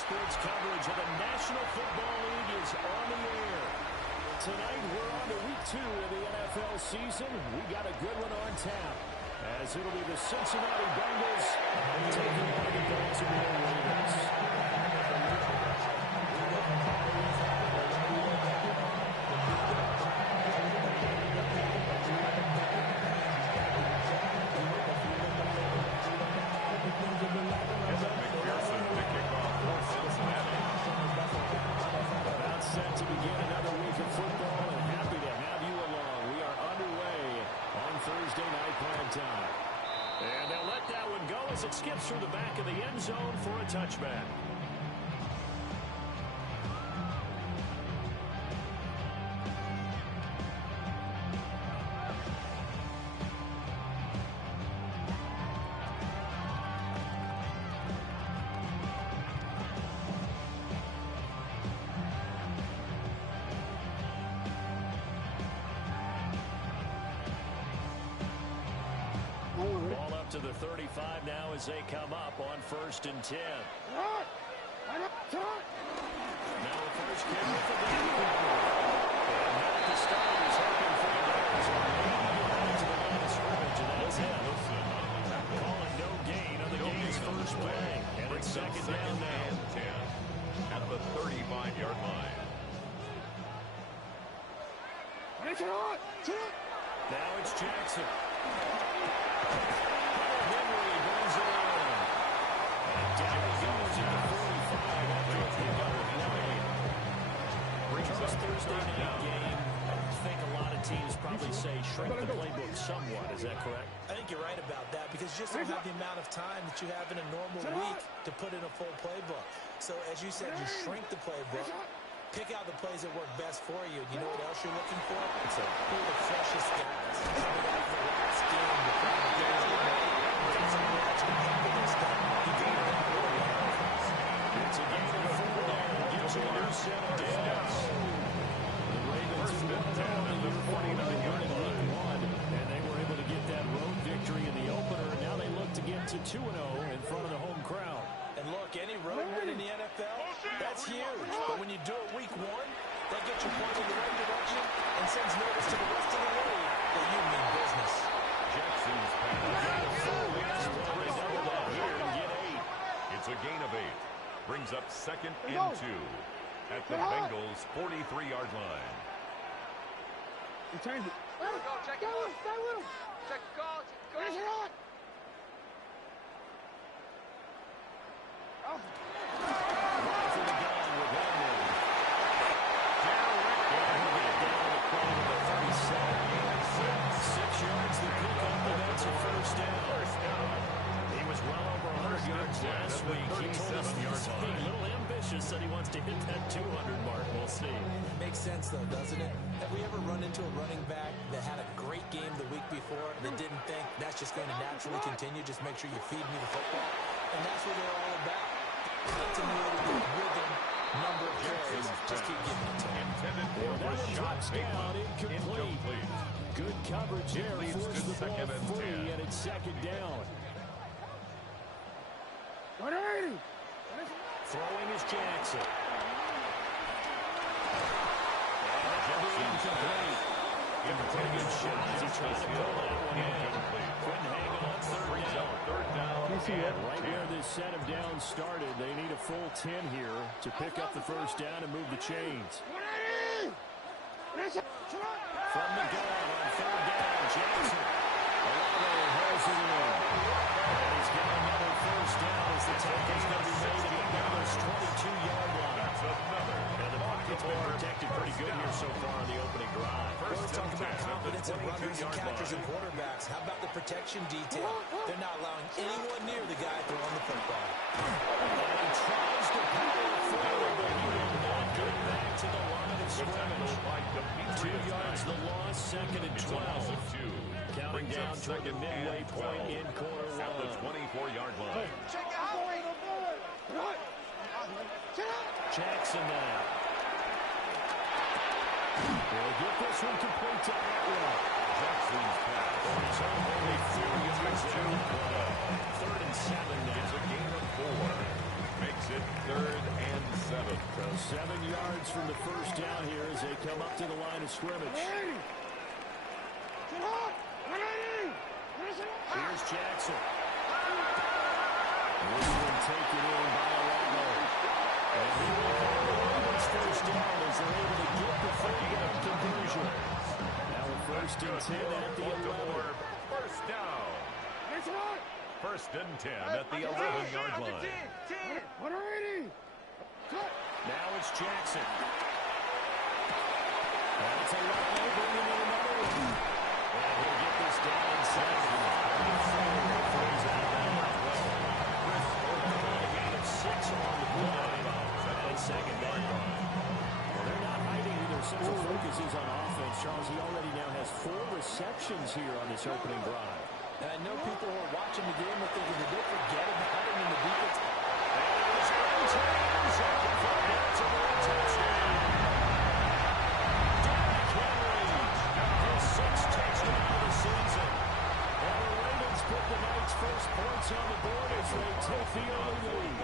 sports coverage of the National Football League is on the air. Tonight, we're on to week 2 of the NFL season. We got a good one on tap, as it'll be the Cincinnati Bengals taking on the Baltimore Ravens. Set to begin another week of football, and happy to have you along. We are underway on Thursday night prime time. And they'll let that one go as it skips through the back of the end zone for a touchback. Ball up to the 35 now as they come up on 1st and 10. Now the first kick with the ball. And now the starters hoping for the Bears are 80 yards to the line of scrimmage, and that's it. Calling no gain on the game's first play. And it's second down now. At the 35-yard line. Now it's Jackson. Henry brings it in. And down he goes at the 45 after a pickup of Wayne. Charles, Thursday night game. I think a lot of teams probably say shrink the playbook somewhat. Is that correct? I think you're right about that because you just don't have the amount of time that you have in a normal week to put in a full playbook. So as you said, you shrink the playbook. Pick out the plays that work best for you. You know what else you're looking for? It's who are the freshest guys. Coming out of the last game, the final game, get some reaction into this stuff. You gain a lot more yards. It's a game of 4 down. Gives you a new set of downs. The Ravens won it all in the 49-yard line. And they were able to get that road victory in the opener. And now they look to get to 2-0 in front of the home crowd. And look, any road win in the NFL, that's huge. But when you do it week 1, that gets you pointed in the right direction and sends notice to the rest of the league that you mean business. Jackson's pass. It's a gain of 8. Brings up 2nd and 2 at the Bengals' 43-yard line. Change it. Check it out. Check God. Right for the gun with Henry. Down the 37. 6 yards to pick up, and that's a first down. He was well over 100 yards last week. He told us he's being a little ambitious, said he wants to hit that 200 mark. We'll see. Makes sense, though, doesn't it? Have we ever run into a running back that had a great game the week before that didn't think that's just going to naturally continue? Just make sure you feed me the football. And that's what they're all about. Continuity with rhythm, number of carries. Just keep giving it to him. That one drops down, incomplete. Good coverage there. Forced the ball free, and it's second down. Throwing is Jackson. Incomplete. Pretty good shot as he tries to pull that one in. Couldn't hang on third down. Right where this set of downs started, they need a full 10 here to pick up the first down and move the chains. From the gun on 3rd down, Jackson. Olave hauls it in. And he's got another first down as the tackle's going to be made at the Bengals' 22-yard line. And the pocket's been protected pretty good here so far on the opening drive. Let's talk about confidence in runners and catchers and quarterbacks. How about the protection detail? They're not allowing anyone near the guy throwing the football. And he tries to power it forward, but he will not get it back to the line of scrimmage. 2 yards the loss, 2nd and 12. Counting down toward the midway point in quarter 1. At the 24-yard line. Jackson now. They'll get this one complete to Atwell. Jackson's pass. He's only 4 yards to the play. 3rd and 7 now. It's a gain of 4. Makes it 3rd and 7. So 7 yards from the first down here as they come up to the line of scrimmage. Here's Jackson. This one taken in by Alamo. And he will have the Ravens first down as they're able to get the 3rd-down conversion. Now a 1st and 10 at the 11. First down. 1st and 10 at the 11-yard line. Now it's Jackson. That's Alamo bringing in another one. And he'll get this down inside. Throws it out of well. A gain of 6 on the play. And 2nd down. Well, they're not hiding who their central focus is on offense. Charles, he already now has 4 receptions here on this opening drive. And I know people who are watching the game are thinking, did they forget about him in the defense? That's a touchdown. Derrick Henry, his 6th touchdown of the season. And the Ravens put the night's first points on the board as they take the early lead.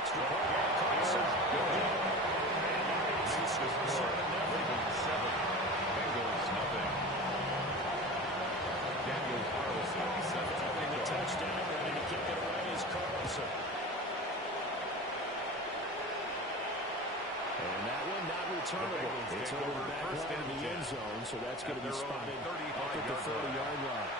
Extra point by Carson. Ravens 7, Bengals nothing. Daniel Carlson set up The touchdown, ready to kick it away is Carlson. And that one not returnable. It's over the back line of the end zone, so that's going to be spotted up at the 30-yard line.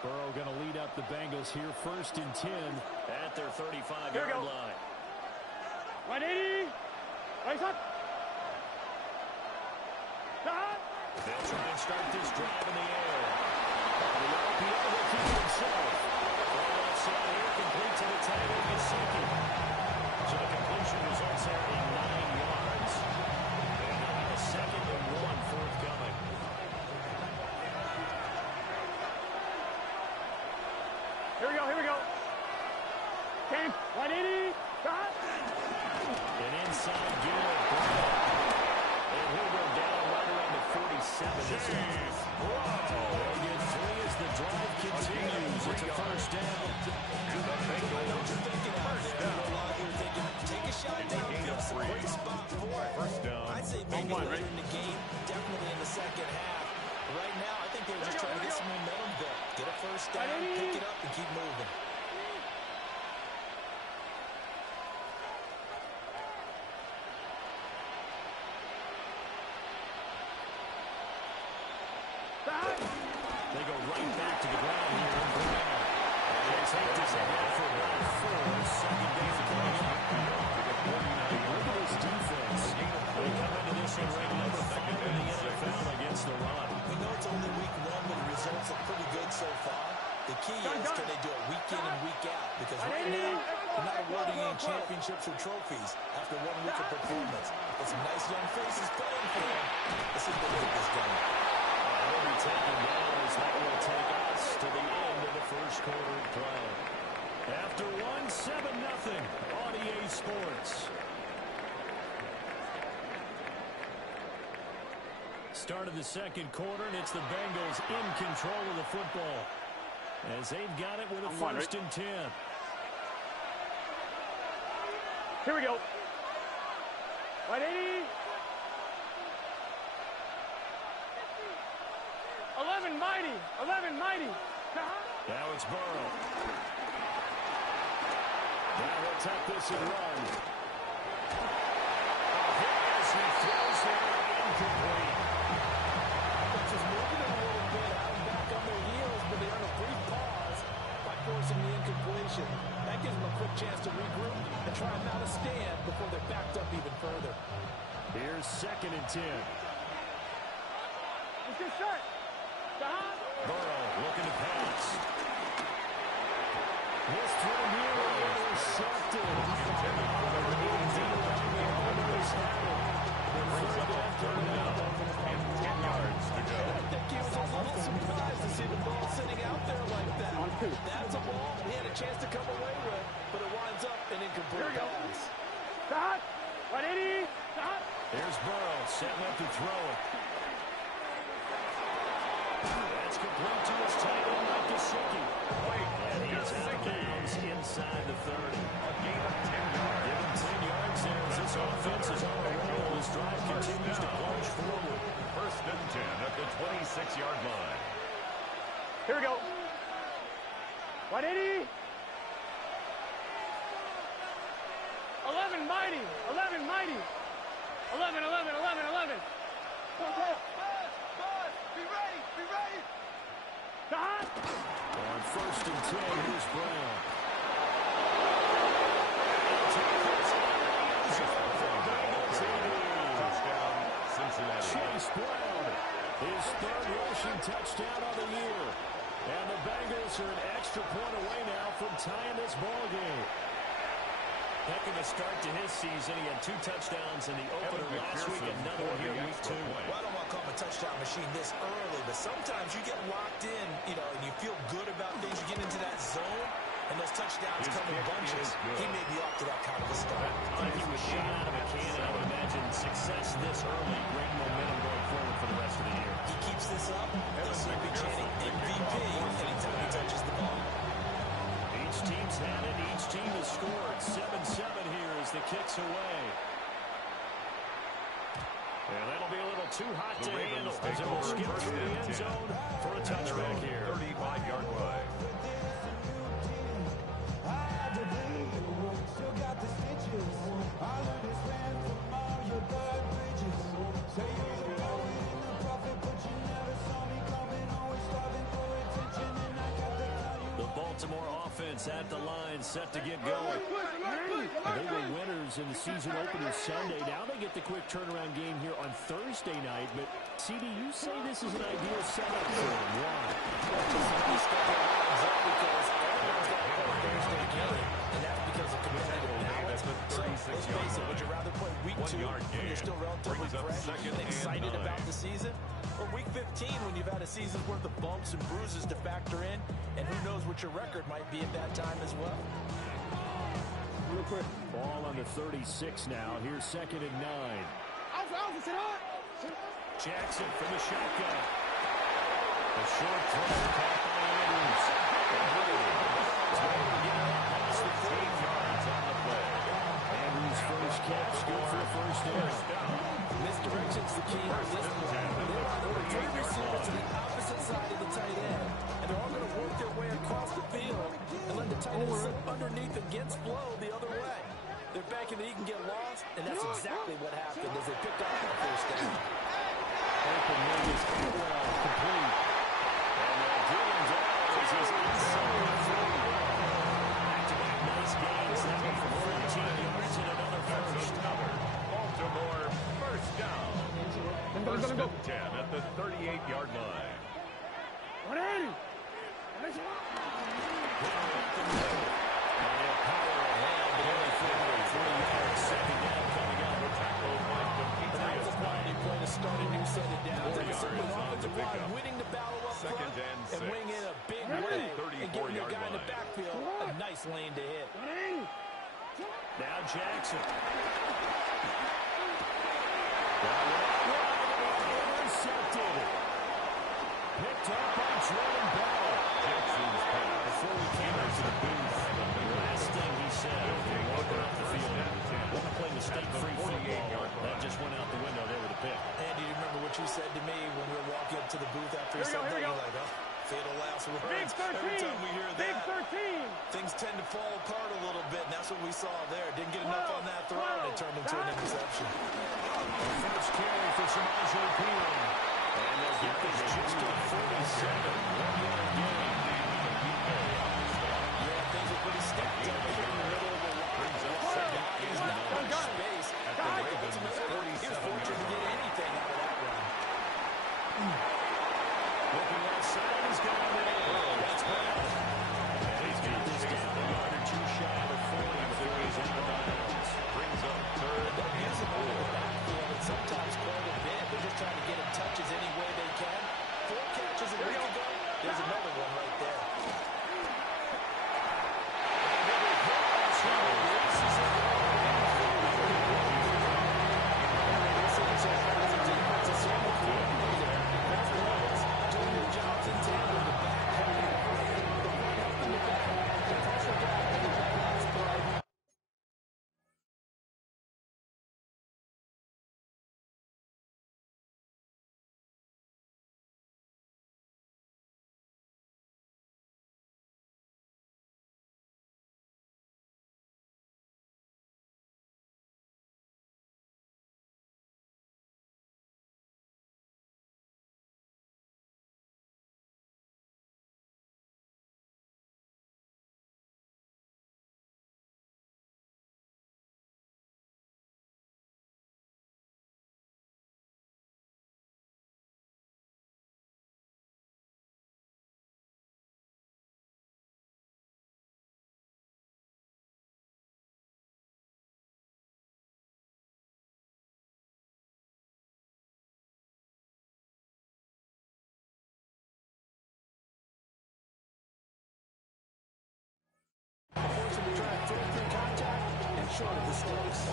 Burrow going to lead up the Bengals here, 1st and 10 at their 35-yard line. 180. Raise up. They'll try and start this drive in the air. The RPO will keep it himself. Throw outside here, complete to the tight end, Gesicki. So the completion results there in 9 yards. And now a 2nd and 1 forthcoming. Here we go. Game. 180. Shot. An inside Garrett Brown. And he'll go down right around the 47. This is they'll get 3 as the drive continues. It's a 1st down. I know what you're thinking out there. A lot of you are thinking, take a shot downfield. It's a great spot for it. 1st down. I'd say maybe later in the game, definitely in the 2nd half. Right now, I think they're just trying to get some momentum built. Get a 1st down, pick it up, and keep moving. They go right back to the ground here in Brown. And they take this ahead for about 4. 2nd down coming up. Look at this defense. They come into this one ranked number 5 in the NFL against the run. We know it's only week 1, but the results look pretty good so far. The key is, can they do it week in and week out? Because right now, they're not awarding any championships or trophies after 1 week of performance. But some nice young faces playing for them. Let's see if they get this done. They'll be taken down as that will take us to the end of the 1st quarter of play. After 1-7-0 on EA Sports. Start of the 2nd quarter, and it's the Bengals in control of the football as they've got it with a 1st and 10. Here we go. 180. 11 mighty. Now it's Burrow. Now he'll tuck this and run. As he throws there, incomplete. Just moving it a little bit, out and back on their heels, but they earn a brief pause by forcing the incompletion. That gives them a quick chance to regroup and try and mount a stand before they're backed up even further. Here's 2nd and 10. Let's get set. Burrow looking to pass. This throw nearly intercepted. Brings up a 3rd down and 10 yards to go. I think he was a little surprised to see the ball sitting out there Stop. 180. Stop. There's Burrow setting up to throw it. That's complete to his tight end, Mike Gesicki. And he's out of bounds inside the 30. A gain of 10 yards. Give him 10 yards there as this offense is on the roll. This drive continues to plunge forward. First and 10 at the 26-yard line. Here we go. 180. 11 mighty. 11 mighty. 11, 11, 11, 11. Buzz, be ready, be ready. Stop. On first and 10, here's Brown. Touchdown, Cincinnati. Chase Brown, his third rushing touchdown of the year. And the Bengals are an extra point away now from tying this ball game. Heck of a start to his season. He had 2 touchdowns in the opener last week, another one here week 2. Well, I don't want to call him a touchdown machine this early, but sometimes you get locked in, and you feel good about things. You get into that zone, and those touchdowns come in bunches. He may be off to that kind of a start. Like he was shot out of a cannon, I would imagine success this early, great momentum going forward for the rest of the year. He keeps this up, he'll soon be chanting MVP anytime he touches the ball. Each team's had it. Each team has scored. 7-7 here as the kick's away. And that'll be a little too hot to handle as it will skip through the end zone for a touchback here. 35-yard line. Baltimore offense at the line, set to get going. They were winners in the season opener Sunday. Now they get the quick turnaround game here on Thursday night. But, CD, you say this is an ideal setup for them. Why? He's got the exactly because everyone's got to play Thursday game, and that's because of competitive balance. So, let's face it, would you rather play week 2 when you're still relatively fresh and excited about the season? Or week 15 when you've had a season's worth of bumps and bruises to factor in, and who knows what your record might be at that time as well. Real quick. Ball on the 36 now. Here's 2nd and 9. Jackson from the shotgun. A short throw caught by Andrews. It's going to get out past the 15 yards on the play. Andrews' first catch, good for a first down. Misdirection's the key on this play. There are 3 receivers to the opposite side of the tight end, and they're all going to work their way across the field and let the tight end sit underneath against flow the other way. They're banking that he can get lost, and that's exactly what happened as they picked up the first down. Open is well complete. And they'll get him down as he's inside the 40. Back-to-back nice gains. That one for 14 yards and another first. Baltimore first down. First and 10 at the 38-yard line. 180. Start a new set of downs. And it's an offensive line winning the battle up front and winning in a big way and getting your guy in the backfield a nice lane to hit. Now Jackson. Intercepted. Picked up by Jordan Bell. Jackson's pass. Before we came into the booth, the last thing he said when walking off the field, want to play mistake-free football. That just went out the window there with a pick. Andy, you remember what you said to me when we were walking up to the booth after you said that? You're like, oh, fatal last words. Big 13. Every time we hear Big that, 13. things tend to fall apart a little bit, and that's what we saw there. Didn't get enough on that throw, and it turned into an interception. The first carry for Samaje Perine. And they'll get this just to 47. 1-yard gain. Yeah, things are pretty stacked up here in the middle of the line. Brings up second He's and not 9. much space. At the Ravens' He was fortunate to get anything out of that run. Looking outside, he's got him in. That's Brown. And he's got this down a yard or two shy of the 40 before he's out of bounds. Brings up 3rd and 4. And sometimes quite a bit. They're just trying to get him touches any way they can. 4 catches a week ago. There's another one right there. short of the sticks.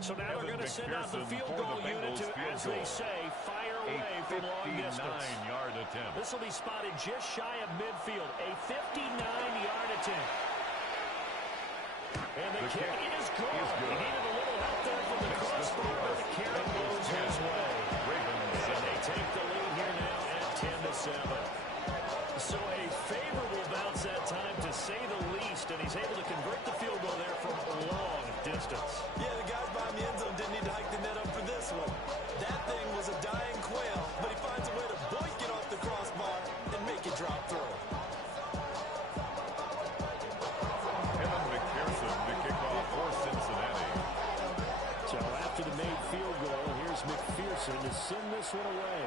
So now they're going to send out the field goal unit to, as they say, fire away from long distance. 59-yard attempt. This will be spotted just shy of midfield. A 59-yard attempt. And the kick is good. He needed a little help there from the crossbar, but the carry goes his way. And they take the lead here now at 10-7. So a favorable bounce that time, to say the least, and he's able to convert the field goal there from a long distance. Yeah, the guys behind the end zone didn't need to hike the net up for this one. That thing was a dying quail, but he finds a way to boink it off the crossbar and make it drop through. The kickoff for Cincinnati. So after the made field goal, here's McPherson to send this one away.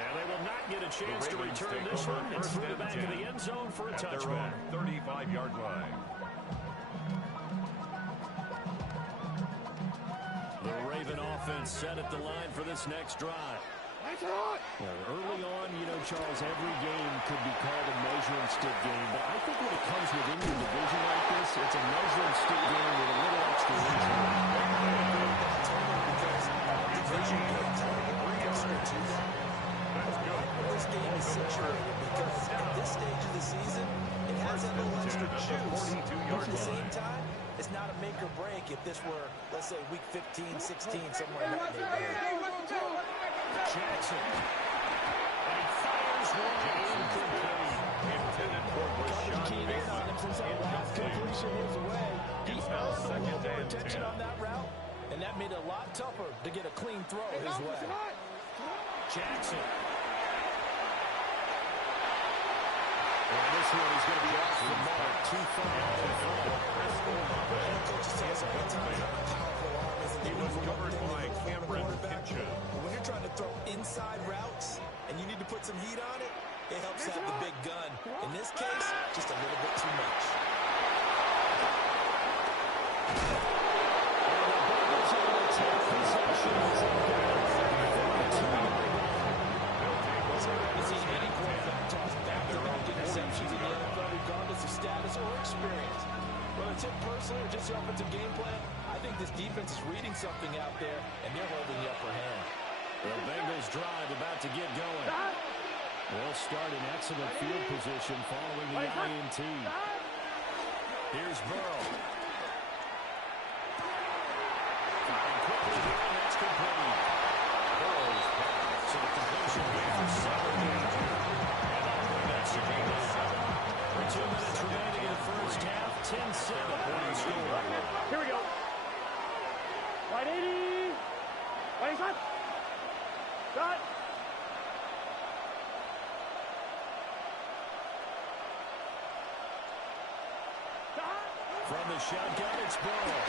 And they will not get a chance to return this one and throw it back to the end zone for a touchback. 35-yard line. The Raven offense set at the line for this next drive. Early on, you know, Charles, every game could be called a measuring stick game, but I think when it comes within your division like this, it's a measuring stick game with a little extra injury. This game is situated because at this stage of the season, it has that little extra juice. But at the same time, it's not a make or break if this were, let's say, week 15, 16, somewhere in that neighborhood. Jackson. And he fires one incomplete. Intended for Rashad Keying in on him since that last completion his way. He earned a little more attention on that route, and that made it a lot tougher to get a clean throw his way. Jackson. And this one is going to be off the mark. Too far out in front. He was covered by Cameron Kinchen. When you're trying to throw inside routes and you need to put some heat on it, it helps have the big gun. In this case, just a little bit too much. Interceptions in the NFL, regardless of status or experience. Whether it's hit personally or just your offensive game plan, I think this defense is reading something out there, and they're holding the upper hand. The Bengals drive about to get going. They'll start in excellent field position following the INT. Here's Burrow. Firing quickly here, and that's complete. Burrow's pass. So the completion made for 7 yards. That's the game of 7. With 2 minutes remaining in the first half, 10-7 point score. Here we go. Right 80. Right shot. Shot. From the shotgun, it's Burrow.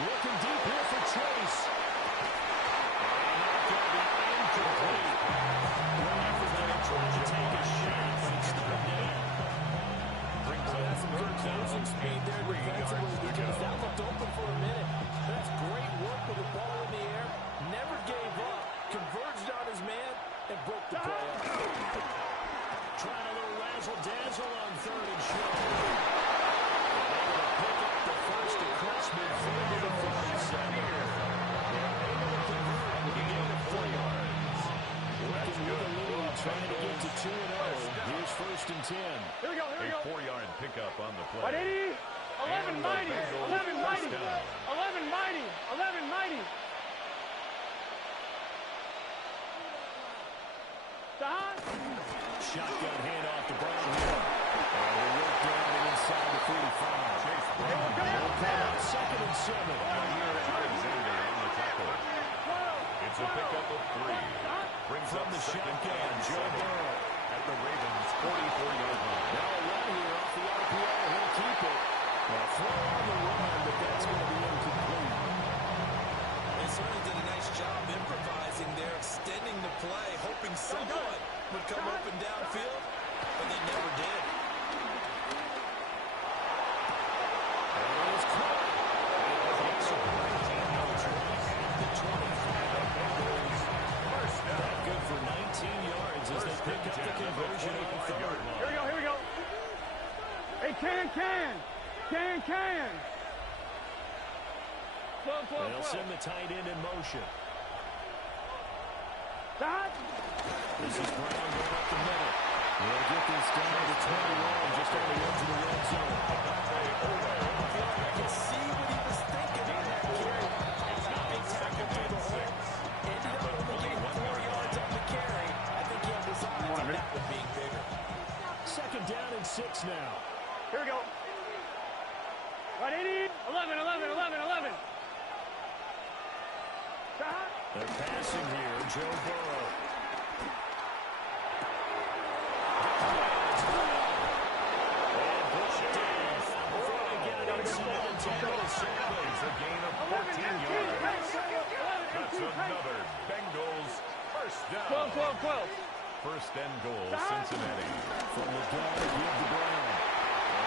Looking deep here for Chase. And that could be incomplete. Everybody trying to take a shot, but it's third down. Brings up some good closing speed there defensively because that looked open for a minute. That's great work with the ball in the air. Never gave up. Converged on his man and broke the play up. Trying a little razzle-dazzle on third and short. Able to pick up the first across midfield to the 47. They're able to convert with a gain of 4 yards. Working with a lead, trying to get to 2-0. Here's first and 10. Here we go, here we go. A 4-yard pickup on the play. Right 80. 11 mighty. 11 mighty. 11 mighty. 11 mighty. Shotgun handoff to Brown here. And they work down and inside the 45. Chase Brown. They'll call out 2nd and 7. Here Alexander on the tackle. It's a pickup of 3. Brings From up the second shotgun, and Joe 7 Burrow. at the Ravens' 44-yard line. Now a run here off the RPO. He'll keep it. A throw on the run, but that's going to be incomplete. They certainly did a nice job improvising there, extending the play, hoping someone would come open downfield, but they never did. conversion on third. Here we go. Hey, can. 12. They'll send the tight end in motion. Stop. This is Brown going up the middle. They'll get this down to 21, just on the edge of the red zone. I can see what he was thinking on that carry. It's not a tackle through the hole. Ended up only getting 4 yards on the carry. I think he had his eye on that one being bigger. Second down and 6 now. Here we go. Right, 80. 11. Stop. They're passing here, Joe Burrow. And push it down. Throwing again inside the 10. It's a gain of 14 yards. That's another Bengals first down. 12. First and goal, Cincinnati. From the gun, give the Brown.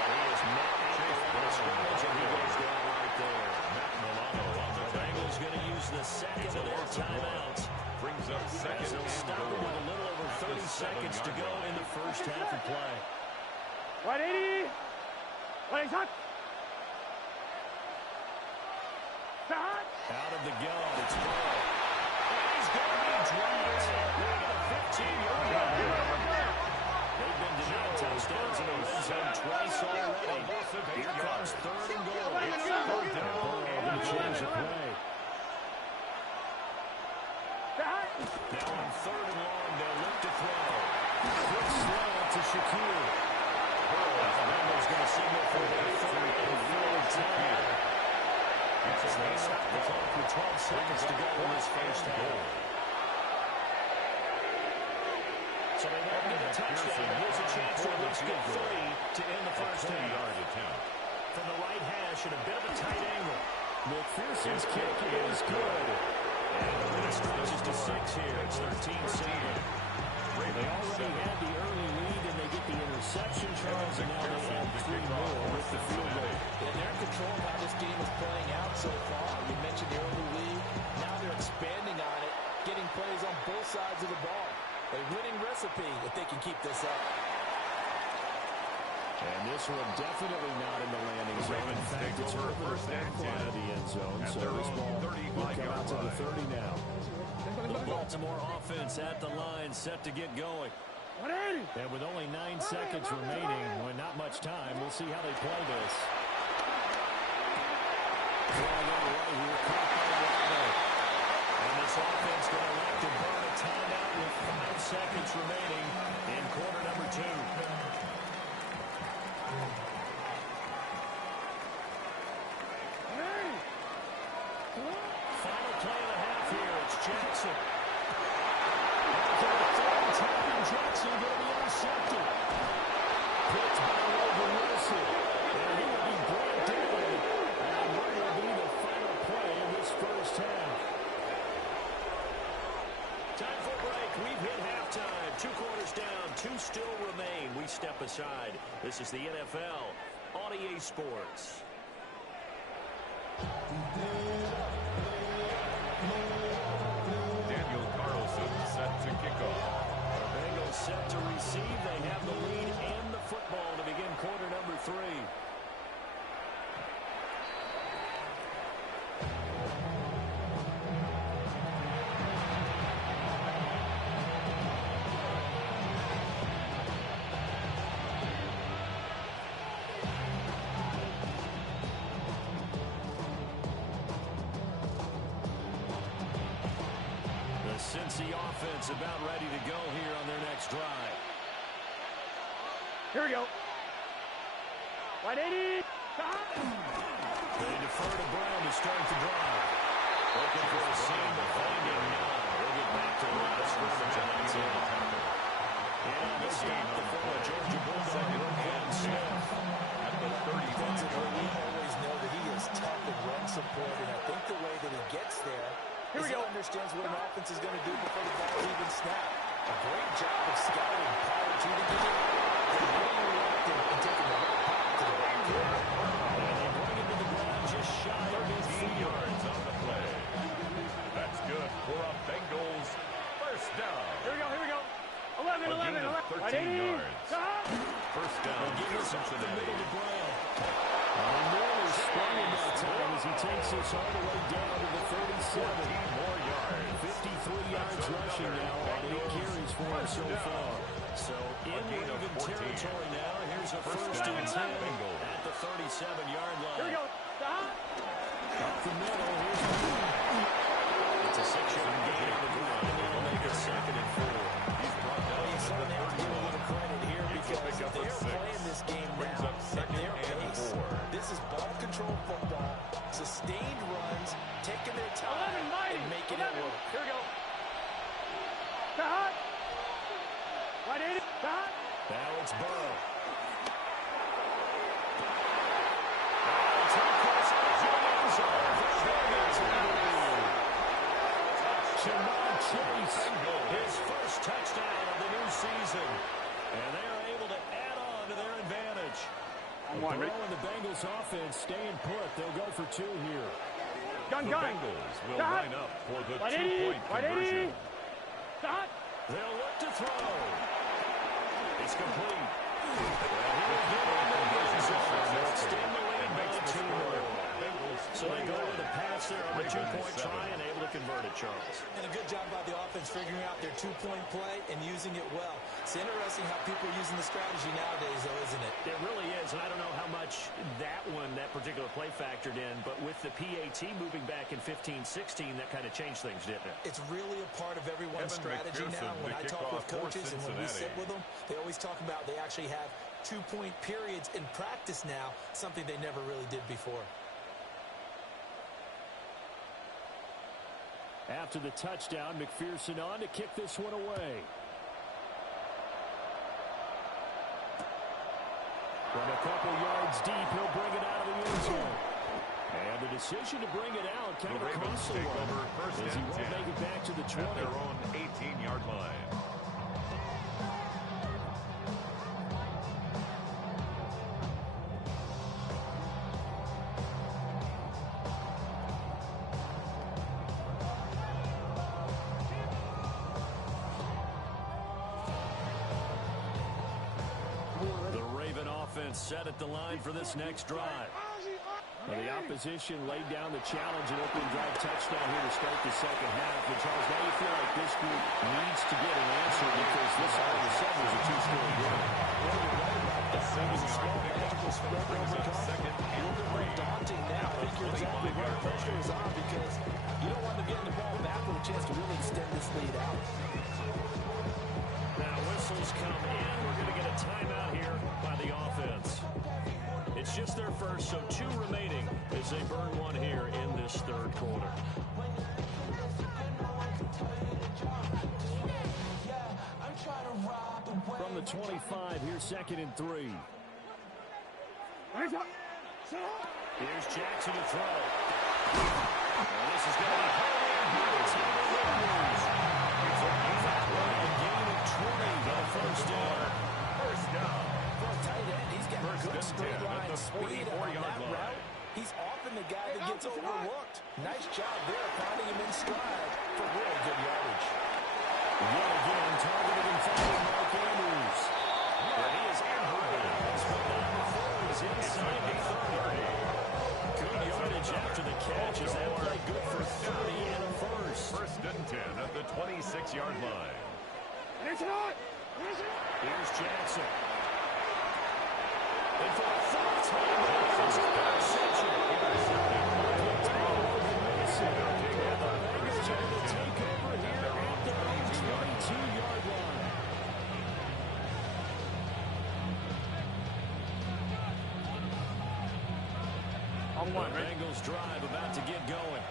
He is not chased by scrimmage, and he goes down right there. Matt Milano on the Bengals going to use the second of their timeouts. brings up second They'll and stop it goal. with a little over 30 seconds to go in the first half of play. Right, 80. Right, shot. Stop. Out of the gun, it's Burrow. And he's going to be dropped. They got a 15-yard line. They've been denied touchdowns in the red zone twice already. Here comes third and goal. It's third down. Burrow going to change the play. Now on third and long, they'll look to throw. Quick slant to Shakir. Bengals going to signal for their third and fourth time. They stop the clock with 12 seconds to go in this first half. So they won't get a touchdown. Here's a chance to at least get 3 to end the first half. 20-yard attempt. From the right hash at a bit of a tight angle. McPherson's kick is good. And it stretches to 6 here. It's 13-7. They already had the early lead, and they get the interception, Charles, and now they add 3 more with the field goal. And they're in control of how this game is playing out so far. You mentioned the early lead. Now they're expanding on it, getting plays on both sides of the ball. A winning recipe if they can keep this up. And this one definitely not in the landing zone. In fact, it's over first and 10 out of the end zone. So this ball will come out to the 30 now. The Baltimore offense at the line, set to get going. And with only 9 seconds remaining, when not much time, we'll see how they play this. Throwing on right here, caught by Waddle. And this offense going to elect to burn a timeout with 5 seconds remaining in quarter number 2. Final play of the half here. It's Jackson. Jackson going to be intercepted. Picked by Logan Wilson. And he will be brought down. And what will be the final play of this first half? Time for a break. We've hit halftime. 2 quarters down. 2 still remain. We step aside. This is the NFL on EA Sports. Daniel Carlson set to kick off. The Bengals set to receive. They have the lead and the football to begin quarter number 3. Cincy offense about ready to go here on their next drive. Here we go. Right, 80. They defer to Brown to start the drive. Looking for a seam, but finding none. We'll get back to the line of scrimmage on that side. And this stop the former Georgia Bulldog Roquan Smith. At the 30. Defensively, we always know that he is tough in run support, and I think the way that he gets there is he understands what an offense is going to do before the ball even snapped. A great job of scouting prior to the game. And really reacting and taking the right path to the backfield. And they bring it to the ground just shy of 13 yards on the play. That's good for a Bengals first down. Here we go. 11. A gain of 13 takes us all the way down to the 37. 14 more yards. 53 yards rushing now on 8 carries for him so far. So in even territory now. Here's a first and 10 at the 37-yard line. Here we go. Stop. Up the middle. Here's it's a 6-yard gain on the ground, and they'll make it 2nd and 4. He's brought down You certainly have to give a little credit here because they're playing this game now at their pace. This is ball control football, sustained runs, taking their time and making it work. Here we go. Stop. Right in. Stop. Now it's Burrow. Jamar Chase, his first touchdown of the new season. And they are able to add on to their advantage. Burrow and the Bengals offense staying put. They'll go for 2 here. The Bengals will line up for the 2-point conversion. Stop. They'll look to throw. It's complete. So they go with the pass there on the 2-point try and able to convert it, Charles. And a good job by the offense figuring out their 2-point play and using it well. It's interesting how people are using the strategy nowadays, though, isn't it? It really is, and I don't know how much that particular play factored in, but with the PAT moving back in 15-16, that kind of changed things, didn't it? It's really a part of everyone's strategy now. When I talk with coaches and when we sit with them, they always talk about they actually have 2-point periods in practice now, something they never really did before. After the touchdown, McPherson on to kick this one away. From a couple yards deep, he'll bring it out of the end zone. And the decision to bring it out kind of a costly one, as he won't make it back to the 20. At their own 18-yard line. Set at the line for this next drive. And the opposition laid down the challenge and opening drive touchdown here to start the second half. And Charles, now you feel like this group needs to get an answer because this all of a sudden is a 2-score game. That was a small magical spread overcome. Second and 3. Daunting now. I think you're exactly right. Pressure is on because you don't want to get the ball back with a chance to really extend this lead out. Now whistles come in. We're going to get a timeout here by the offense. It's just their first, so 2 remaining as they burn one here in this third quarter. From the 25, here's 2nd and 3. Here's Jackson to throw. And this is going to be a gain of 20 for the first down. First down. For a tight end, he's got good straight line the speed on that route. He's often the guy that gets overlooked. Nice job there, finding him in stride for really good yardage. Yet again, targeted and found Mark Andrews. But he is inverted. This one down before is inside the 30. Good yardage after the catch as that play good for 30 and a first. First and 10 at the 26-yard line. Here's Jackson. And for the fourth time, it's an interception. Bengals drive about to get going.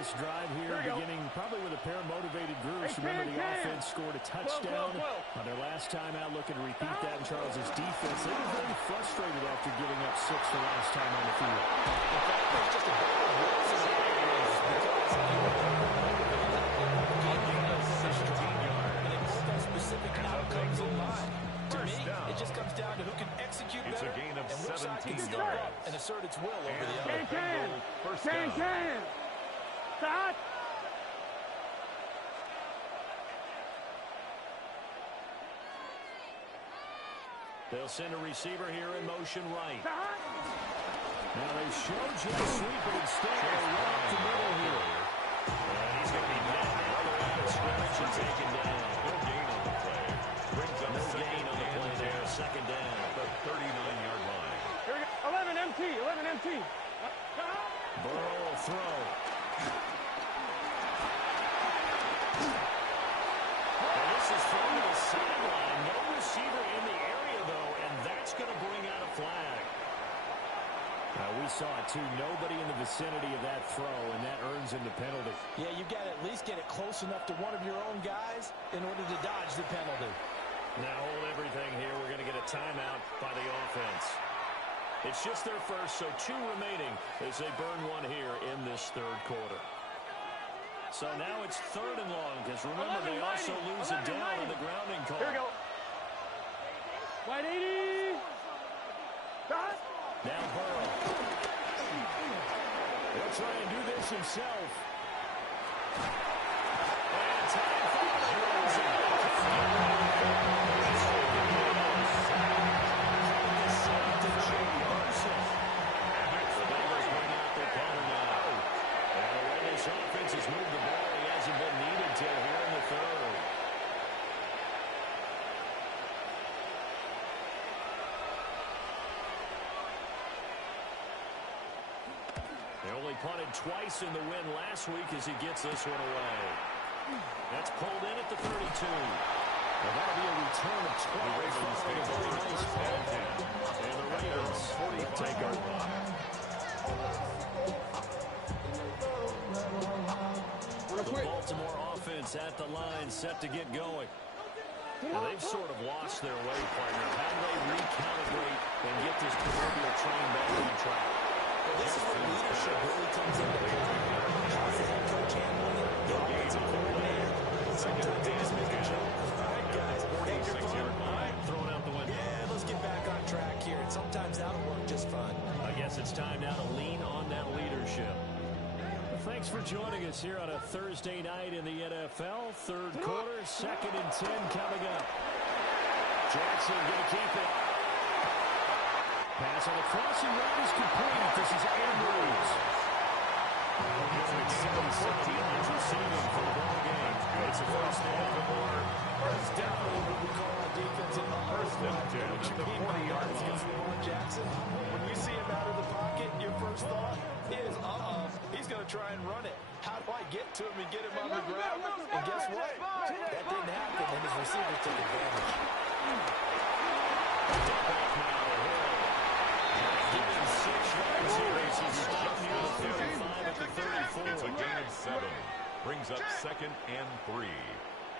This drive here beginning probably with a pair of motivated groups. Remember, the offense scored a touchdown on their last time out, looking to repeat that in Charles's defense. They were very frustrated after giving up 6 the last time on the field. In fact, there's just a ball of work scenarios because specific outcomes in mind. To me, it just comes down to who can execute better and which side can step up and assert its will over the other. First down. Stop. They'll send a receiver here in motion right. Now they showed jet sweep, but instead they run up the middle here. And he's going to be net another out of scrimmage and taken down. No gain on the play. Brings up No second gain on the play there. Second down. at the 39-yard line. Here we go. 11 MT. 11 MT. Burrow will throw. And this is thrown to the sideline. No receiver in the area, though, and that's going to bring out a flag. We saw it, too. Nobody in the vicinity of that throw, and that earns him the penalty. Yeah, you got to at least get it close enough to one of your own guys in order to dodge the penalty. Now hold everything here. We're going to get a timeout by the offense. It's just their first, so 2 remaining as they burn one here in this third quarter. So now it's 3rd and long, because remember, they also lose a down in the grounding call. Here we go. Wide 80. Now Burrow. He'll try and do this himself. And time for offense has moved the ball. He hasn't been needed till here in the 3rd. They only punted twice in the win last week as he gets this one away. That's pulled in at the 32. Well, that'll be a return of 12. Following a very nice punt. And the Ravens take over. The Baltimore offense at the line, set to get going. Now, they've sort of lost their way, partner. How do they recalibrate and get this proverbial train back on track? Well, this is where leadership really comes into play. How's the head coach handling it? The offensive coordinator. Sometimes they just make a joke. All right, guys, take your fun. All right, throw it out the window. Yeah, let's get back on track here. And sometimes that'll work just fine. I guess it's time now to lean on that leadership. Thanks for joining us here on a Thursday night in the NFL. Third quarter, 2nd and 10 coming up. Jackson going to keep it. Pass on the crossing route is complete. This is Andrews. It's 7-14 receiving for the ball game. It's a first down. First down, what we call our defense in the first down. At the 40-yard line. Lamar Jackson, when you see him out of the pocket, your first thought is, he's going to try and run it. How do I get to him and get him on the ground? And guess what? That didn't happen, and his receiver took advantage. Given 6 yards here, he's stopped near the 35 at the 34. It's a gain of 7. Brings up 2nd and 3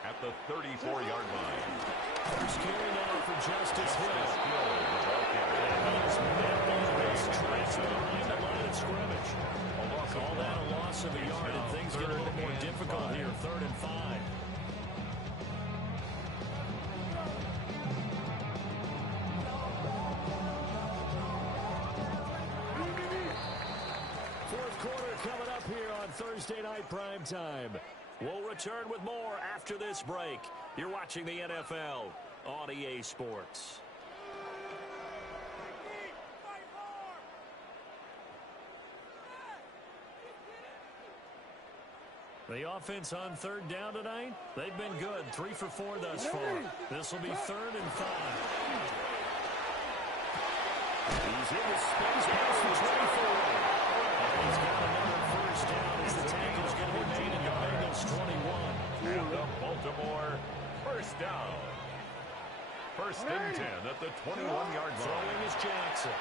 at the 34-yard line. First carry now for Justice Hill. The ball carrier. And he's met on this trash behind the line of scrimmage. Call that a loss of a yard, and things get a little more difficult here. 3rd and 5. Fourth quarter coming up here on Thursday Night Prime Time. We'll return with more after this break. You're watching the NFL on EA Sports. The offense on 3rd down tonight, they've been good. 3 for 4 thus far. This will be 3rd and 5. He's in the space past the 24. And he's got another first down as the tackle's going to be made at the Bengals 21. And the Baltimore first down. 1st and 10 at the 21-yard line. Throwing is Jackson.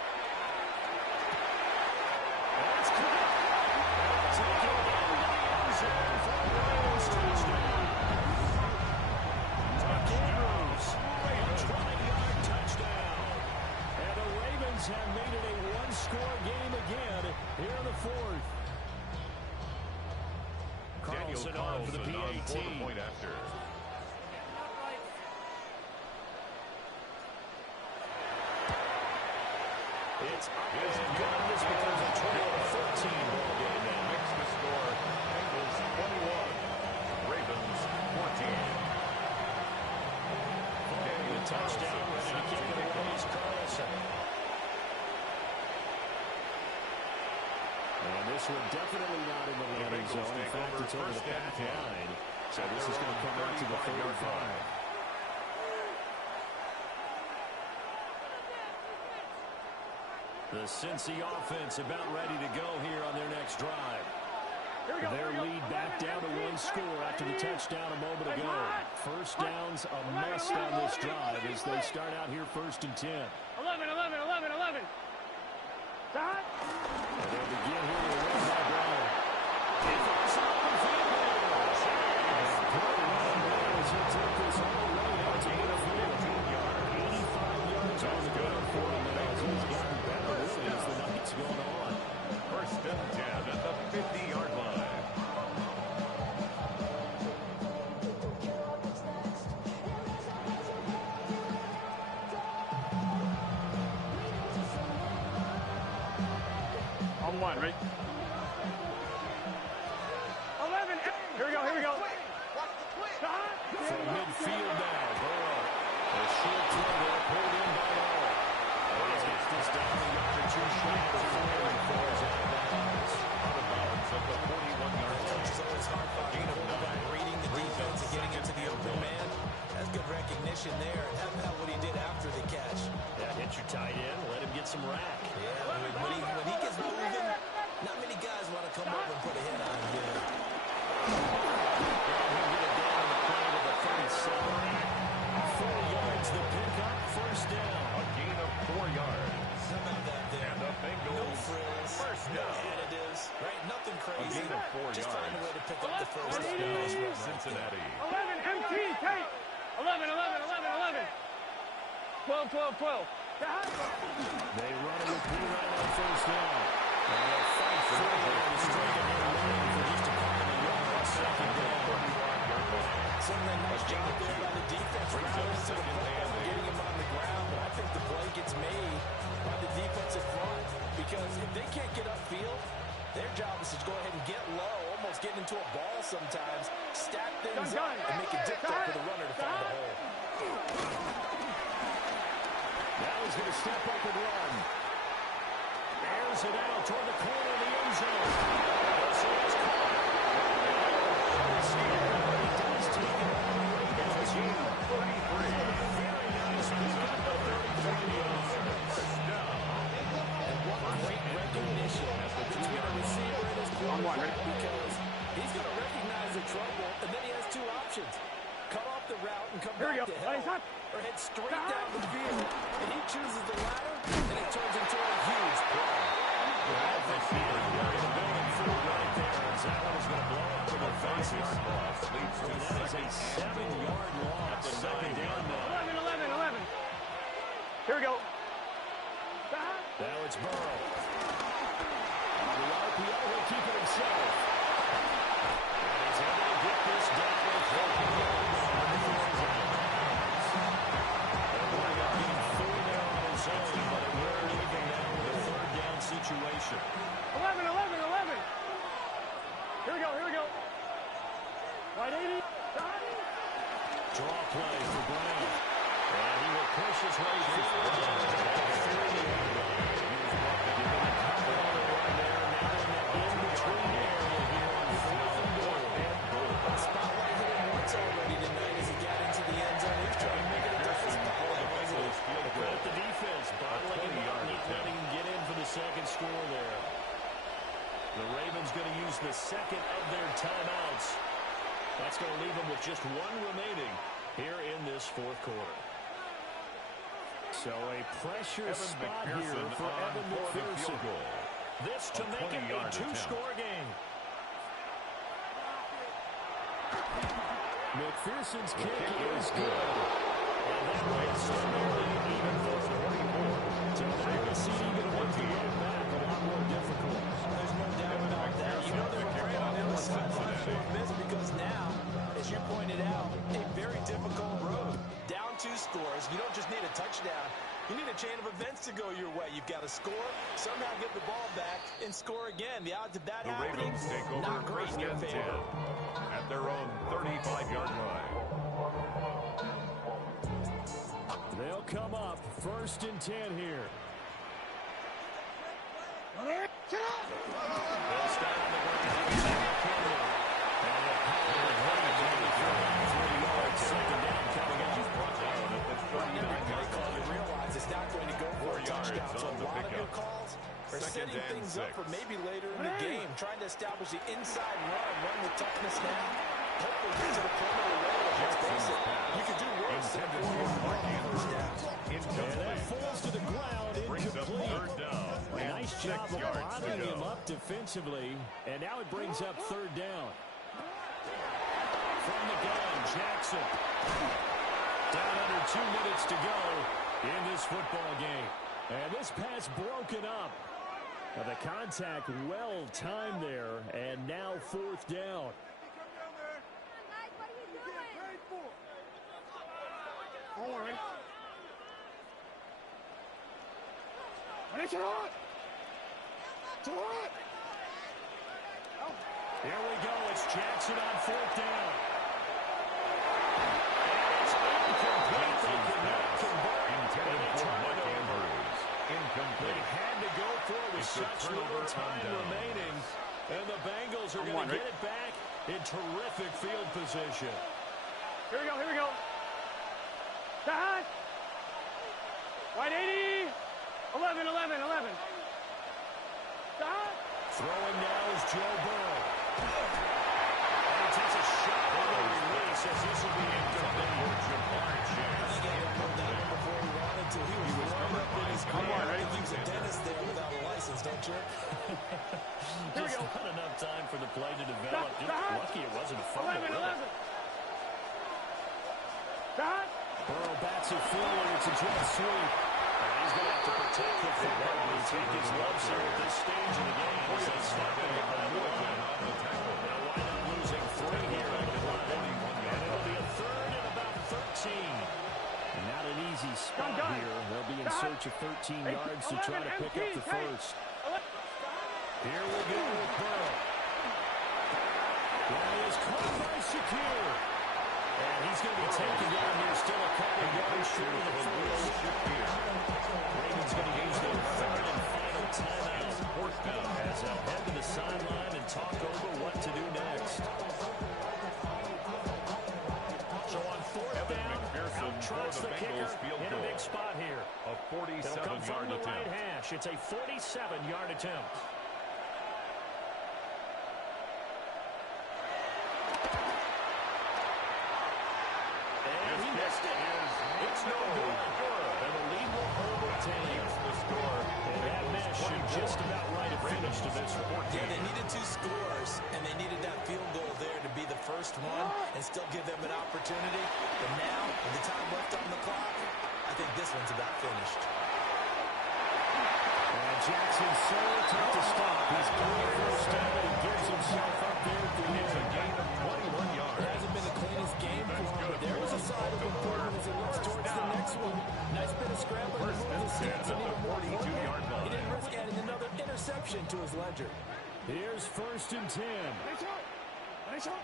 That's caught. Taken into the end zone for the Ravens touchdown. Andrews, a 20-yard touchdown. And the Ravens have made it a one-score game again here in the 4th. Carlson on for the PAT. For the point after. It's up and good. This becomes a 12-13 ball game now. Makes the score Bengals 21, Ravens 14. Following the touchdown, ready to kick it away is Carlson. This one definitely not in the landing zone. In fact, it's over the back line. So this is going to come out to the 35. The Cincy offense about ready to go here on their next drive. Their lead back down to one score after the touchdown a moment ago. First down's a must on this drive as they start out here 1st and 10. 11, 11, 11, 11. Stop. And they'll begin here with a run by Brown. Defense open field goal. And great run there as he took this all the way out to midfield. 85 yards on the ground for him now as he's gotten better really as the night's going on. 1st and 10 at the 50-yard line. On one, right? 11. Here we go, here we go. Stop. From midfield now, Burrow. A short throw there, pulled in by All. He's got this down the yard or two short before he falls out of bounds. Out of bounds at the 41-yard line. It's always hard finding a quarterback reading the defense and getting into the open man. That's good recognition there. How about what he did after the catch? Yeah, hit your tight end, let him get some rack. Yeah, when he gets moving, not many guys want to come over and put a hit on him. He'll get it down on the play to the 37. 4 yards the pickup, 1st down. A gain of 4 yards. How about that there? And the Bengals No frills, first no down. additives, right? Nothing A crazy. gain of 4 Just find a way yards. to pick up the first down. Cincinnati. 11, MT, take. 11, 11, 11, 11. 12, 12, 12. Stop. They run it with P-Ryan on 1st down. And they'll fight for it and straight ahead lane for just a couple of yards on 2nd down. Some of that nice job there by the defense, rallying to the football, getting him on the ground. But I think the play gets made by the defensive front because if they can't get upfield, their job is to go ahead and get low, almost get into a ball sometimes, stack things up, and make it difficult for the runner to find a hole. Now he's going to step up and run. Airs it out toward the corner of the end zone. This is caught. He does take it on the Ravens here. 33. Very nice pick up the 33 yards. And what great recognition between a receiver and his quarterback because he's going to recognize the trouble, and then he has 2 options. Cut off the route and come back to help, or head straight down the field. And he chooses the latter, and it turns into a huge play. Well, the feeling they're in the building for right there as that one is going to blow up to their faces. Leads to That is a 7-yard loss. 2nd down now. 11, 11, 11. Here we go. Stop. Now it's Burrow. On the RPO, he'll keep it himself. And he's able to get this down with 14 yards. They're running up getting 4 there on his own, but it won't even now with a 3rd down situation. 11, 11, 11. Here we go, here we go. Wide 80. Stop. Draw play for Brown. And he will push his way through. Spotlight hit him once already tonight as he got into the end zone. He was trying to make it a tough spot. Credit the defense, bottling him up and letting him get in for the 2nd score there. The Ravens going to use the 2nd of their timeouts. That's going to leave them with just 1 remaining here in this 4th quarter. So a pressure spot here for Evan McPherson. This to make it a 2-score game. McPherson's kick is good. And that makes it even for 44. So now we see even with the run back a lot more difficult. There's no doubt about that. You know they were praying on the other sideline for this because now, as you pointed out, a very difficult road. Down 2 scores. You don't just need a touchdown. You need a chain of events to go your way. You've got to score, somehow get the ball back, and score again. The odds of that happening, Ravens take over not great in your 1st and 10 favor. at their own 35-yard line. They'll come up 1st and 10 here. Get up! This Second down coming up. You realize it's not going to go for a touchdown. So a lot of your calls are setting things up for maybe later in the game, trying to establish the inside run with toughness now. Hopefully get to the perimeter later. Let's face it, you can do worse than first down. And that falls to the ground, incomplete. Third down. A nice job of bottling him up defensively. And now it brings up third down. From the gun, Jackson. Down under 2 minutes to go in this football game. And this pass broken up. Now the contact well timed there, and now fourth down. Don't worry. It's hot. It's hot. Here we go. It's Jackson on fourth down. And it's incomplete. They could not convert. Intended for Mike Andrews. They Incomplete. had to go for it with It's a such turnover little on time down. remaining. And the Bengals are going to get it back in terrific field position. Here we go. Here we go. Side. Right 80. 11, 11, 11. Side. Throwing now is Joe Burrow. And he takes a shot on the release as this will be incomplete. I think he had pulled that one before he wanted to. He was warming up in his car. I think he was a dentist there without a license, don't you? Just not enough time for the play to develop. Just lucky it wasn't a fumble. 11, Really. 11. Side. Burrow bats it forward. It's a jet sweep. And he's going to have to protect the football and take his lumps here at this stage of the game as they start to get on the line. Now wind up losing 3 here at the line. And it'll be a third and about 13. And not an easy spot here. They'll be in search of 13 yards to try to pick up the first. Here we go with Burrow. That is caught by Shakir. And he's going to be taken down here, still a couple yards short of the first. Ravens going to use their third and final timeout. As they'll head to the sideline and talk over what to do next. So on fourth down, out trots the kicker in a big spot here. A 47-yard attempt. attempt. Right hash. It's a 47-yard attempt. It's no good. And the lead will overtake the score. And that miss should just about right a finish to this report. Yeah, they needed 2 scores, and they needed that field goal there to be the first one and still give them an opportunity. But now, with the time left on the clock, I think this one's about finished. And Jackson's so tough to stop. He's got the first down, and he gives himself up there at the end. It's a gain of 21 yards. It hasn't been the cleanest game for him, but there was a side of improvement as he looks towards the next one. Nice bit of scrambling to move the sticks and even more. He didn't risk adding another interception to his ledger. Here's first and 10. Nice shot.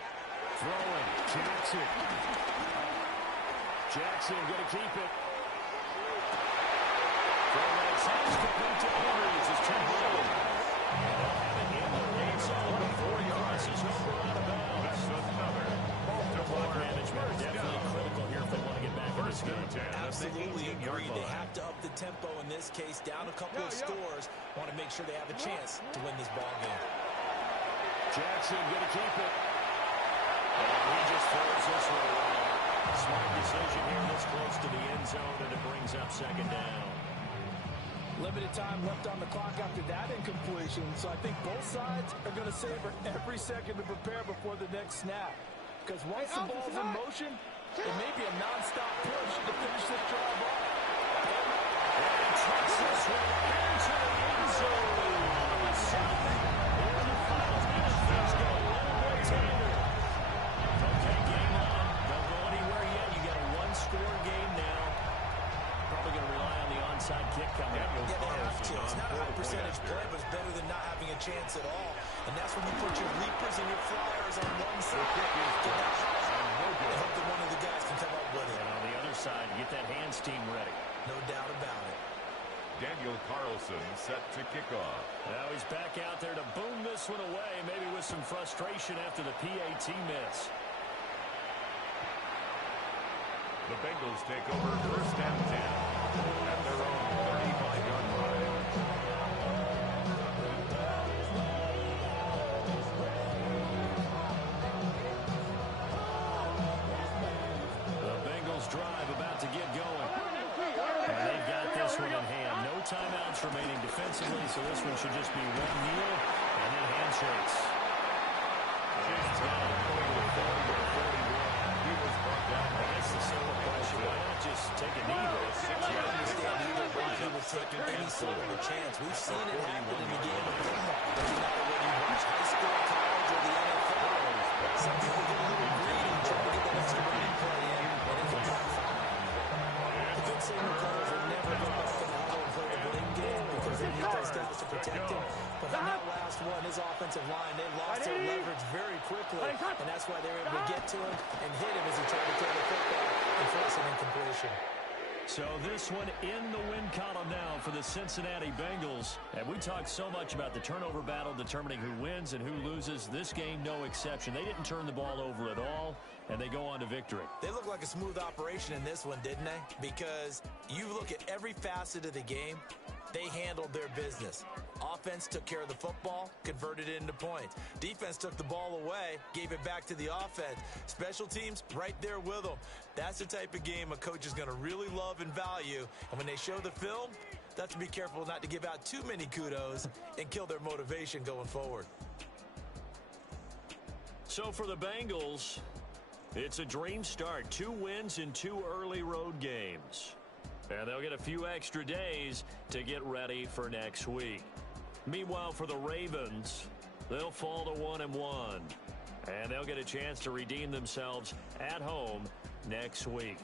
Throwing, Jackson. Jackson going to keep it. Throwing attempts complete to Andrews. It's too low. And they'll have it in the red zone before he crosses over out of bounds. Clock management definitely critical here if they want to get back in this game. Absolutely agreed. They have to up the tempo in this case. Down a couple of scores. Want to make sure they have a chance to win this ball game. Jackson going to keep it. And he just throws this one away. Smart decision here this close to the end zone, and it brings up second down. Limited time left on the clock after that incompletion, so I think both sides are going to savor every second to prepare before the next snap. Because once the ball's in motion, it may be a non-stop push to finish this drive off. And he trucks this one into the end zone. Here in the final minute, things get a little bit tighter. Okay, game on. Don't go anywhere yet. You got a one-score game now. Probably going to rely on the onside kick coming up. Yeah, they have to. It's not a high percentage play, but it's better than not having a chance at all. And that's when you put your leapers and your flyers on one side. I hope that one of the guys can come up with it. And on the other side, get that hands team ready. No doubt about it. Daniel Carlson set to kick off. Now he's back out there to boom this one away, maybe with with some frustration after the PAT miss. The Bengals take over first and 10 at their own 35-yard line. The Bengals drive about to get going. And they've got this one in hand. No timeouts remaining defensively, so this one should just be one kneel and then handshakes. It's down going to 40 or 41. He was brought down. That's the simple question. Why not just take a knee? I understand either way he would take any sort of a chance. We've seen it happen in the game of football. Doesn't matter whether you watch high school, college, or the NFL. Some people get a little greedy and try to get that extra running play in, and it can backfire. The good signal players will never go back in the huddle and play the blame game because they need those guys to protect him. But on that last one, his offensive line, they lost their leverage very quickly, and that's why they were able to get to him and hit him as he tried to throw the football and force an incompletion. So this one in the win column now for the Cincinnati Bengals. And we talked so much about the turnover battle determining who wins and who loses. This game, no exception. They didn't turn the ball over at all, and they go on to victory. They look like a smooth operation in this one, didn't they? Because you look at every facet of the game, they handled their business. Offense took care of the football, converted it into points. Defense took the ball away, gave it back to the offense. Special teams, right there with them. That's the type of game a coach is going to really love and value. And when they show the film, they have to be careful not to give out too many kudos and kill their motivation going forward. So for the Bengals, it's a dream start. 2 wins in 2 early road games. And they'll get a few extra days to get ready for next week. Meanwhile, for the Ravens, they'll fall to 1-1. And they'll get a chance to redeem themselves at home next week.